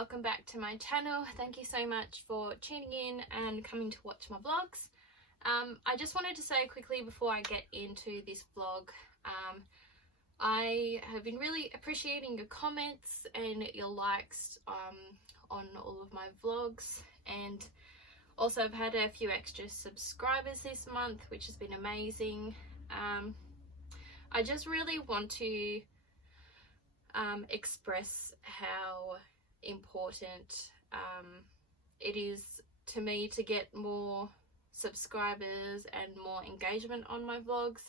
welcome back to my channel. Thank you so much for tuning in and coming to watch my vlogs. I just wanted to say quickly before I get into this vlog, I have been really appreciating your comments and your likes on all of my vlogs, and also I've had a few extra subscribers this month, which has been amazing. I just really want to express how important it is to me to get more subscribers and more engagement on my vlogs.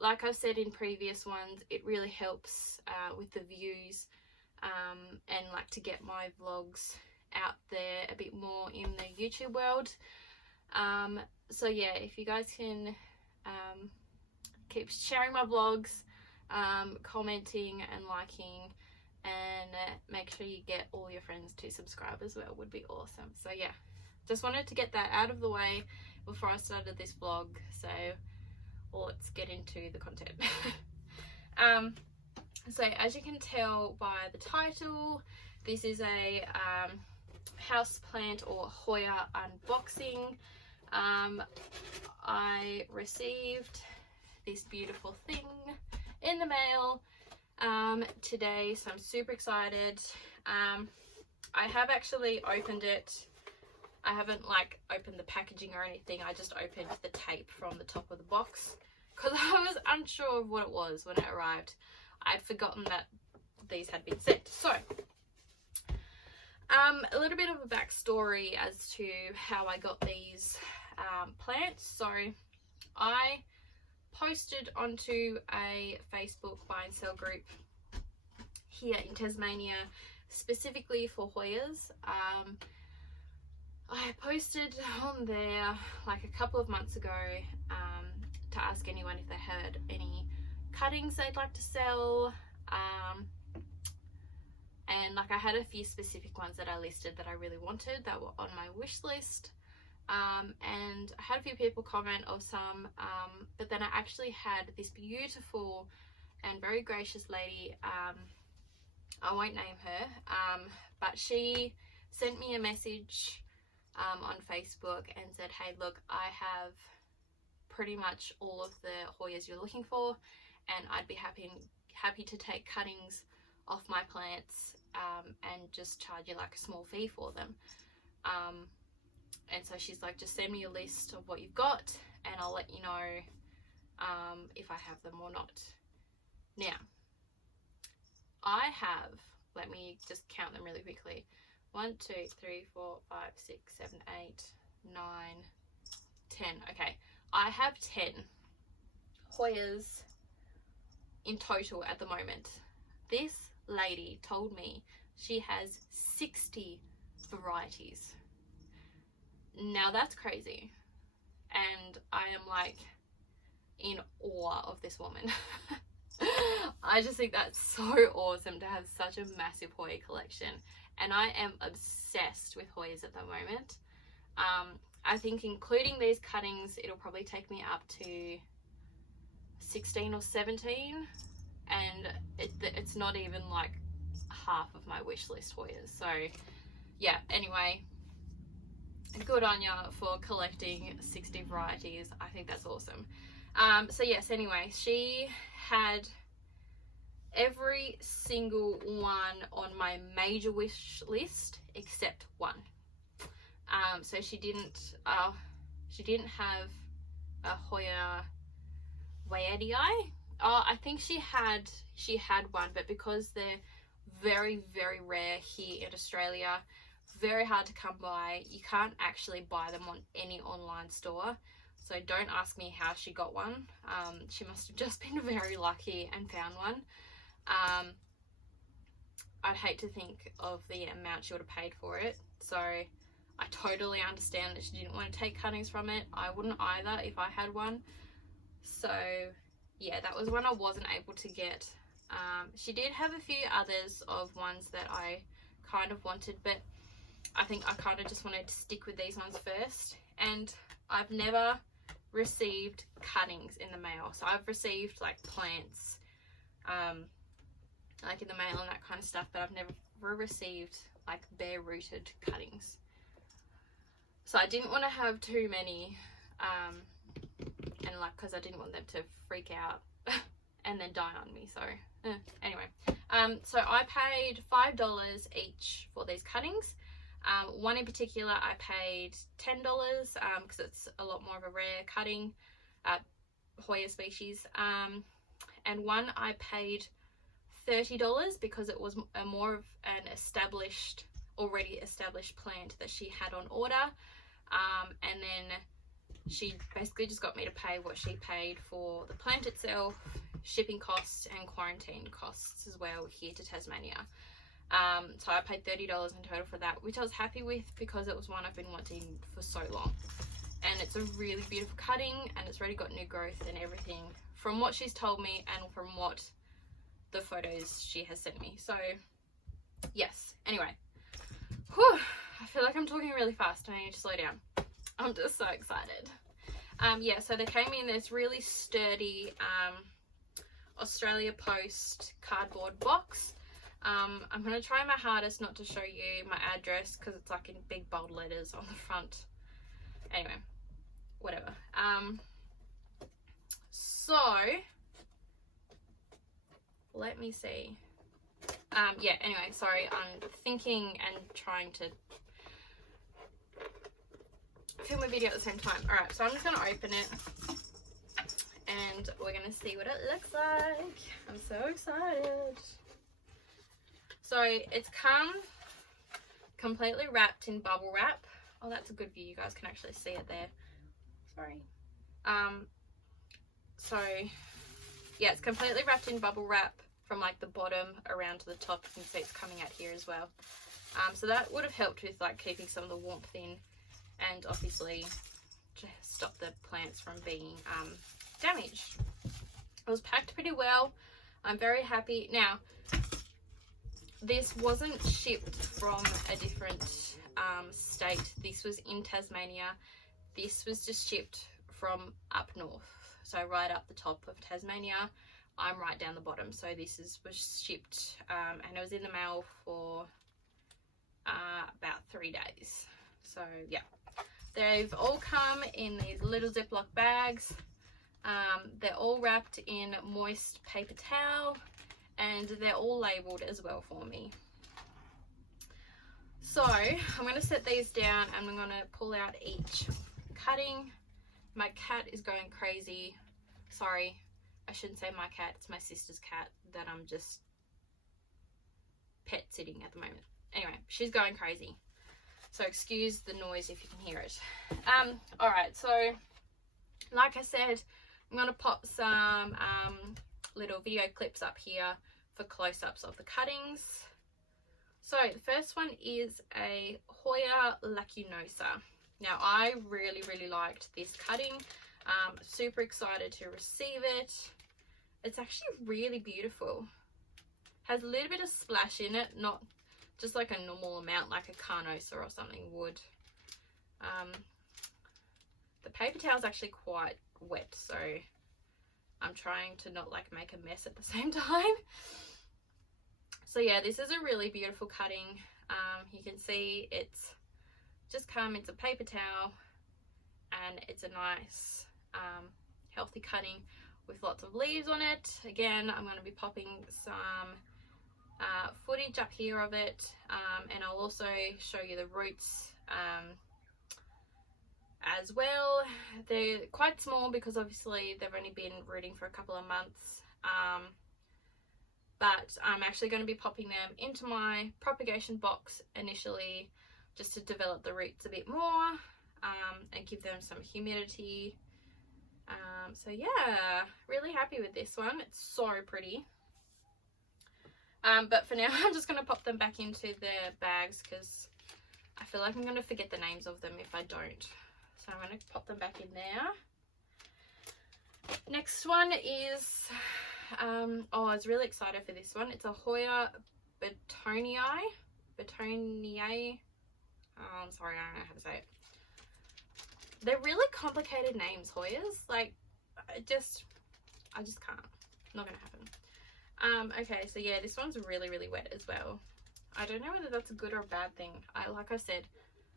Like I've said in previous ones, it really helps with the views and like to get my vlogs out there a bit more in the YouTube world. So yeah, if you guys can keep sharing my vlogs, commenting and liking, and make sure you get all your friends to subscribe as well, would be awesome. So yeah, just wanted to get that out of the way before I started this vlog, so let's get into the content. So as you can tell by the title, this is a houseplant or Hoya unboxing. I received this beautiful thing in the mail today, so I'm super excited. I have actually opened it. I haven't like opened the packaging or anything. I just opened the tape from the top of the box because I was unsure of what it was when it arrived. I'd forgotten that these had been sent. So a little bit of a backstory as to how I got these plants. So I posted onto a Facebook buy and sell group here in Tasmania, specifically for Hoyas. I posted on there like a couple of months ago to ask anyone if they had any cuttings they'd like to sell, and like I had a few specific ones that I listed that I really wanted that were on my wish list. And I had a few people comment of some, but then I actually had this beautiful and very gracious lady, I won't name her, but she sent me a message on Facebook and said, hey look, I have pretty much all of the Hoyas you're looking for, and I'd be happy to take cuttings off my plants and just charge you like a small fee for them. And so she's like, just send me a list of what you've got and I'll let you know if I have them or not. Now, I have, let me just count them really quickly. 1, 2, 3, 4, 5, 6, 7, 8, 9, 10. Okay, I have 10 Hoyas in total at the moment. This lady told me she has 60 varieties. Now that's crazy, and I am like in awe of this woman. I just think that's so awesome to have such a massive Hoya collection, and I am obsessed with Hoyas at the moment. I think including these cuttings, it'll probably take me up to 16 or 17, and it's not even like half of my wish list Hoyas. So yeah, anyway, good on ya for collecting 60 varieties. I think that's awesome. So yes, anyway, she had every single one on my major wish list except one. So she didn't have a Hoya Wayadii. I think she had one, but because they're very, very rare here in Australia, very hard to come by, you can't actually buy them on any online store. So don't ask me how she got one. She must have just been very lucky and found one. I'd hate to think of the amount she would have paid for it, so I totally understand that she didn't want to take cuttings from it. I wouldn't either if I had one. So yeah, that was one I wasn't able to get. She did have a few others of ones that I kind of wanted, but I think I kind of just wanted to stick with these ones first. And I've never received cuttings in the mail, so I've received like plants like in the mail and that kind of stuff, but I've never received like bare rooted cuttings. So I didn't want to have too many, and like, because I didn't want them to freak out and then die on me. So anyway, so I paid $5 each for these cuttings. One in particular I paid $10 because it's a lot more of a rare cutting, Hoya species, and one I paid $30 because it was a more of an already established plant that she had on order, and then she basically just got me to pay what she paid for the plant itself, shipping costs and quarantine costs as well here to Tasmania. So I paid $30 in total for that, which I was happy with because it was one I've been wanting for so long. And it's a really beautiful cutting, and it's already got new growth and everything from what she's told me and from what the photos she has sent me. So yes, anyway, whew, I feel like I'm talking really fast. I need to slow down. I'm just so excited. Yeah, so they came in this really sturdy Australia Post cardboard box. I'm going to try my hardest not to show you my address because it's like in big bold letters on the front. Anyway, whatever. So let me see. Yeah, anyway, sorry, I'm thinking and trying to film a video at the same time. Alright, so I'm just going to open it and we're going to see what it looks like. I'm so excited. So it's come completely wrapped in bubble wrap. Oh, that's a good view. You guys can actually see it there. Sorry. So yeah, it's completely wrapped in bubble wrap from like the bottom around to the top. You can see it's coming out here as well. So that would have helped with like keeping some of the warmth in, and obviously to stop the plants from being damaged. It was packed pretty well. I'm very happy. Now, this wasn't shipped from a different state. This was in Tasmania. This was just shipped from up north, so right up the top of Tasmania. I'm right down the bottom, so this was shipped and it was in the mail for about 3 days. So yeah, they've all come in these little Ziploc bags. They're all wrapped in moist paper towel, and they're all labeled as well for me. So I'm going to set these down and I'm going to pull out each cutting. My cat is going crazy. Sorry, I shouldn't say my cat, it's my sister's cat that I'm just pet sitting at the moment. Anyway, she's going crazy, so excuse the noise if you can hear it. Alright, so like I said, I'm going to pop some little video clips up here for close-ups of the cuttings. So the first one is a Hoya lacunosa. Now I really liked this cutting. Super excited to receive it. It's actually really beautiful. Has a little bit of splash in it, not just like a normal amount like a carnosa or something would. The paper towel is actually quite wet, so I'm trying to not like make a mess at the same time. So yeah, this is a really beautiful cutting. You can see it's just come, it's a paper towel, and it's a nice healthy cutting with lots of leaves on it. Again, I'm going to be popping some footage up here of it, and I'll also show you the roots as well. They're quite small because obviously they've only been rooting for a couple of months, but I'm actually going to be popping them into my propagation box initially just to develop the roots a bit more and give them some humidity. So yeah, really happy with this one. It's so pretty. But for now I'm just going to pop them back into the bags because I feel like I'm going to forget the names of them if I don't. So I'm going to pop them back in there. Next one is, oh, I was really excited for this one. It's a Hoya betonii. I'm sorry, I don't know how to say it. They're really complicated names, Hoyas. Like, I just can't. Not gonna happen. Okay, so yeah, this one's really wet as well. I don't know whether that's a good or a bad thing. Like I said,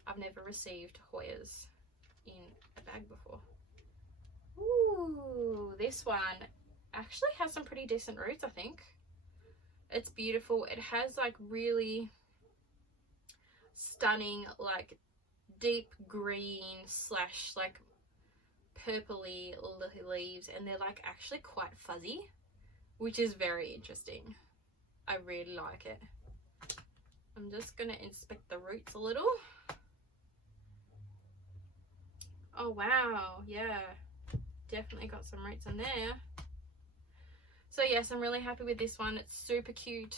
I've never received Hoyas in a bag before. Ooh, this one actually has some pretty decent roots, I think. It's beautiful. It has like really stunning, like deep green slash like purpley leaves, and they're like actually quite fuzzy, which is very interesting. I really like it. I'm just gonna inspect the roots a little. Oh wow, yeah, definitely got some roots in there. So yes, I'm really happy with this one. It's super cute.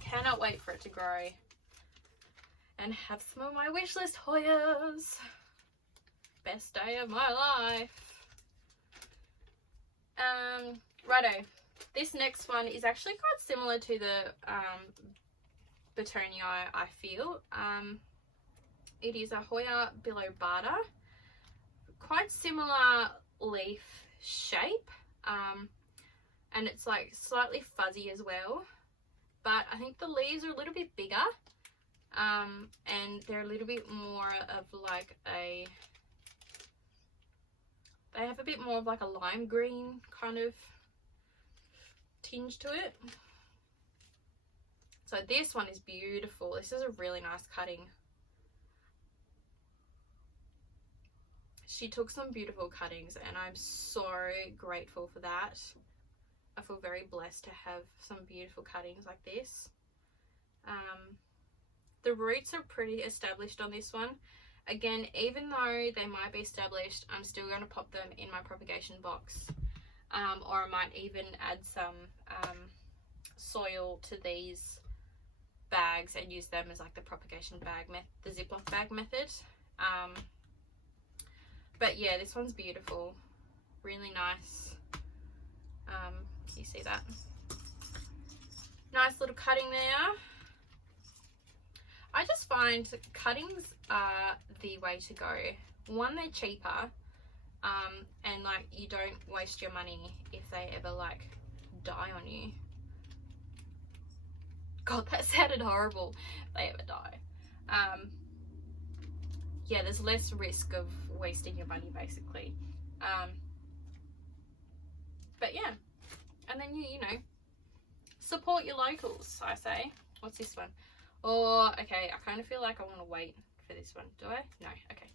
Cannot wait for it to grow and have some of my wish list Hoyas. Best day of my life. Righto, this next one is actually quite similar to the Betonii, I feel. It is a Hoya bilobata. Quite similar leaf shape, and it's like slightly fuzzy as well, but I think the leaves are a little bit bigger, and they're a little bit more of like a, they have a bit more of like a lime green kind of tinge to it. So this one is beautiful. This is a really nice cutting. She took some beautiful cuttings, and I'm so grateful for that. I feel very blessed to have some beautiful cuttings like this. The roots are pretty established on this one. Again, even though they might be established, I'm still going to pop them in my propagation box, or I might even add some soil to these bags and use them as like the propagation bag the Ziploc bag method. But yeah, this one's beautiful, really nice. Can you see that? Nice little cutting there. I just find cuttings are the way to go. One, they're cheaper, and like you don't waste your money if they ever like die on you. God, that sounded horrible. If they ever die. Yeah, there's less risk of wasting your money basically. But yeah, and then you know, support your locals, I say. What's this one? Oh, okay, I kind of feel like I want to wait for this one. Do I? No, okay.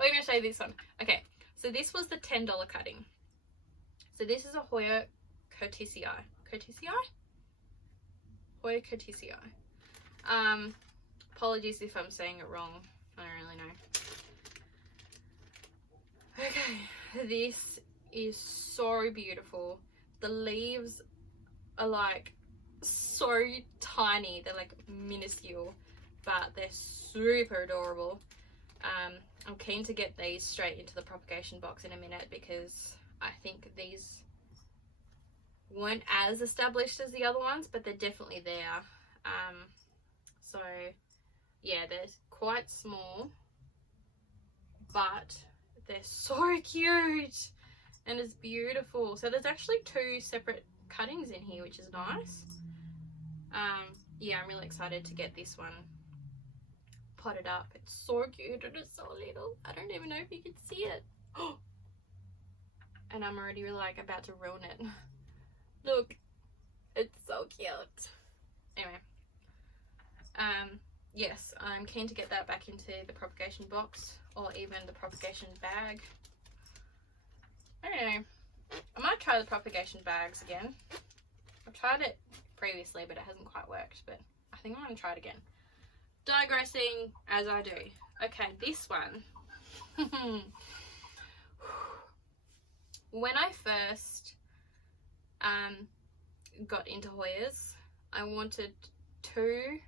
We're going to show you this one. Okay, so this was the $10 cutting. So this is a Hoya curtisii. Curtisii? Hoya curtisii. Apologies if I'm saying it wrong. I don't really know. Okay, this is so beautiful. The leaves are like so tiny. They're like minuscule, but they're super adorable. I'm keen to get these straight into the propagation box in a minute, because I think these weren't as established as the other ones, but they're definitely there. So yeah, they're quite small, but they're so cute and it's beautiful. So there's actually 2 separate cuttings in here, which is nice. Yeah, I'm really excited to get this one potted up. It's so cute and it's so little. I don't even know if you can see it. And I'm already like about to ruin it. Look, it's so cute. Anyway, yes, I'm keen to get that back into the propagation box, or even the propagation bag. I don't know, I might try the propagation bags again. I've tried it previously, but it hasn't quite worked, but I think I'm going to try it again. Digressing as I do. Okay, this one. When I first got into Hoyas, I wanted 2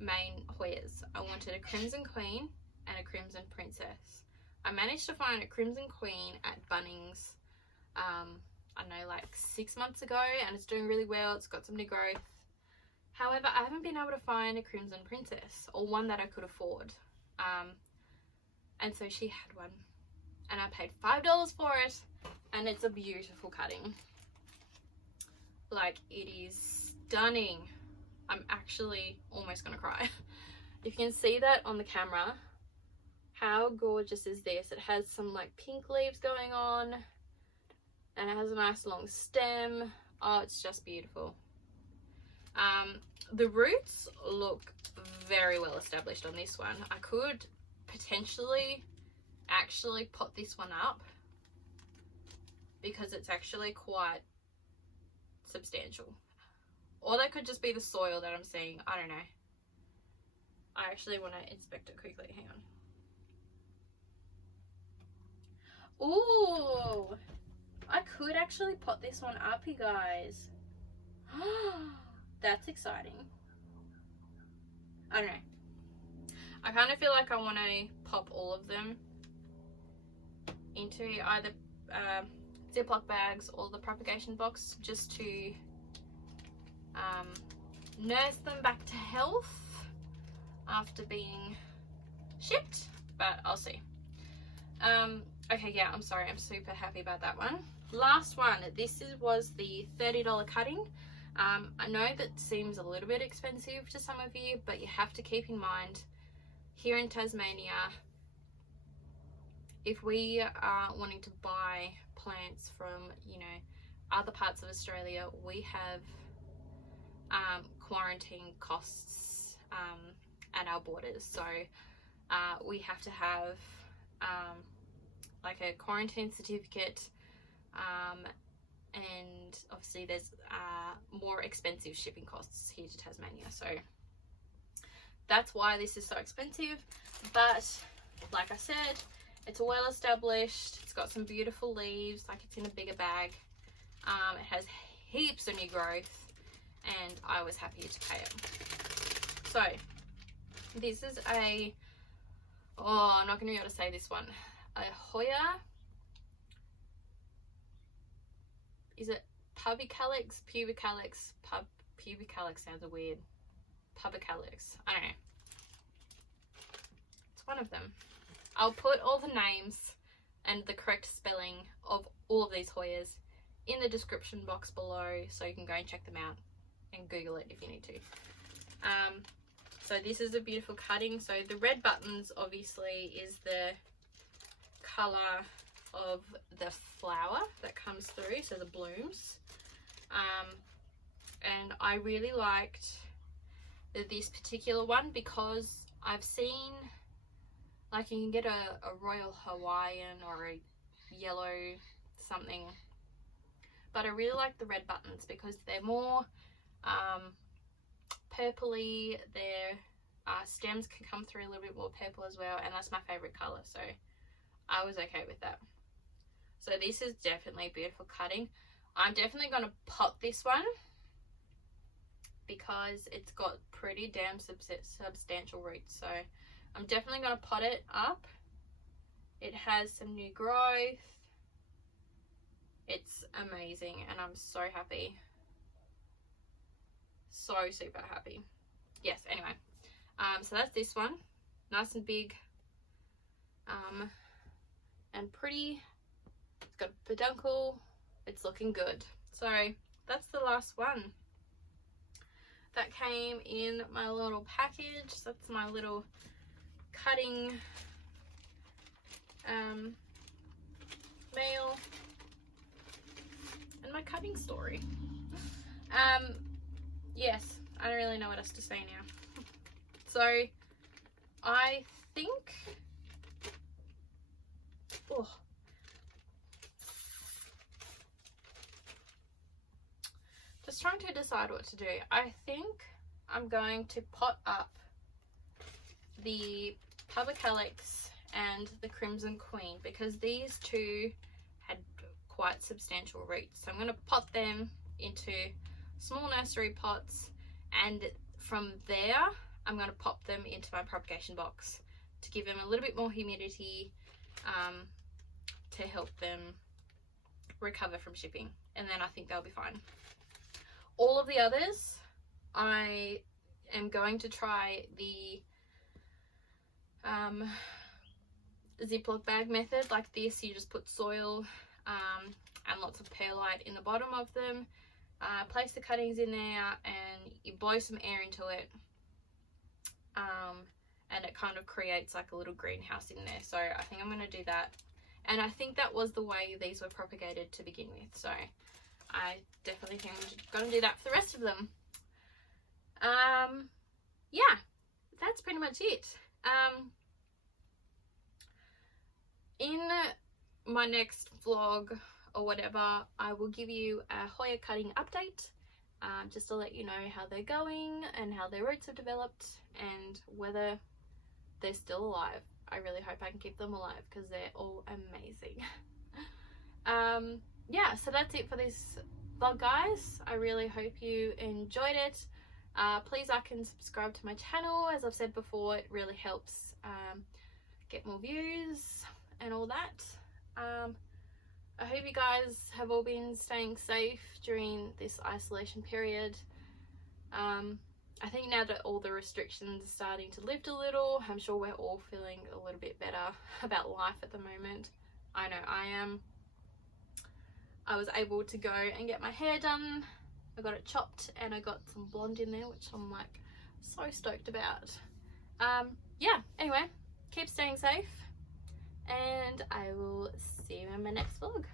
main Hoyas. I wanted a Crimson Queen and a Crimson Princess. I managed to find a Crimson Queen at Bunnings, I don't know, like 6 months ago, and it's doing really well. It's got some new growth. However, I haven't been able to find a Crimson Princess, or one that I could afford. And so she had one, and I paid $5 for it, and it's a beautiful cutting. Like, it is stunning. I'm actually almost gonna cry. You can see that on the camera. How gorgeous is this? It has some like pink leaves going on, and it has a nice long stem. Oh, it's just beautiful. The roots look very well established on this one. I could potentially actually pot this one up because it's actually quite substantial. Or that could just be the soil that I'm seeing. I don't know. I actually want to inspect it quickly. Hang on. Ooh, I could actually pot this one up, you guys. That's exciting. I don't know. I kind of feel like I want to pop all of them into either Ziploc bags or the propagation box just to nurse them back to health after being shipped, but I'll see. Okay, yeah, I'm sorry, I'm super happy about that one. Last one, this was the $30 cutting. I know that seems a little bit expensive to some of you, but you have to keep in mind, here in Tasmania, if we are wanting to buy plants from, you know, other parts of Australia, we have quarantine costs at our borders. So we have to have like a quarantine certificate, and obviously there's more expensive shipping costs here to Tasmania. So that's why this is so expensive. But like I said, it's well established. It's got some beautiful leaves, like it's in a bigger bag. It has heaps of new growth, and I was happy to pay it. So this is a, oh, I'm not going to be able to say this one. A Hoya. Is it pubicalix? Pubicalix? Pubicalix sounds weird. Pubicalix. I don't know. It's one of them. I'll put all the names and the correct spelling of all of these Hoyas in the description box below, so you can go and check them out and Google it if you need to. So this is a beautiful cutting. So the red buttons obviously is the colour of the flower that comes through, so the blooms. And I really liked this particular one because I've seen, like, you can get a Royal Hawaiian or a yellow something, but I really like the red buttons because they're more purpley. Their stems can come through a little bit more purple as well, and that's my favourite colour, so I was okay with that. So this is definitely a beautiful cutting. I'm definitely going to pot this one because it's got pretty damn substantial roots. So I'm definitely going to pot it up. It has some new growth. It's amazing, and I'm so happy. So super happy. Yes, anyway. So that's this one. Nice and big. And pretty. It's got a peduncle. It's looking good. So that's the last one. That came in my little package. That's my little cutting mail and my cutting story. Yes, I don't really know what else to say now. So I think, oh, just trying to decide what to do. I think I'm going to pot up the Pubicalix and the Crimson Queen because these two had quite substantial roots. So I'm going to pot them into small nursery pots, and from there I'm going to pop them into my propagation box to give them a little bit more humidity, to help them recover from shipping, and then I think they'll be fine. All of the others, I am going to try the Ziploc bag method. Like this, you just put soil and lots of perlite in the bottom of them. place the cuttings in there and you blow some air into it, and it kind of creates like a little greenhouse in there. So I think I'm going to do that, and I think that was the way these were propagated to begin with, so I definitely think I'm going to do that for the rest of them. Yeah, that's pretty much it. In my next vlog or whatever, I will give you a Hoya cutting update, just to let you know how they're going and how their roots have developed and whether they're still alive. I really hope I can keep them alive because they're all amazing. Yeah, so that's it for this vlog, guys. I really hope you enjoyed it. Please like and subscribe to my channel. As I've said before, it really helps get more views and all that. I hope you guys have all been staying safe during this isolation period. I think now that all the restrictions are starting to lift a little, I'm sure we're all feeling a little bit better about life at the moment. I know I am. I was able to go and get my hair done. I got it chopped and I got some blonde in there, which I'm like so stoked about. Yeah, anyway, keep staying safe and I will see you in my next vlog.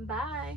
Bye.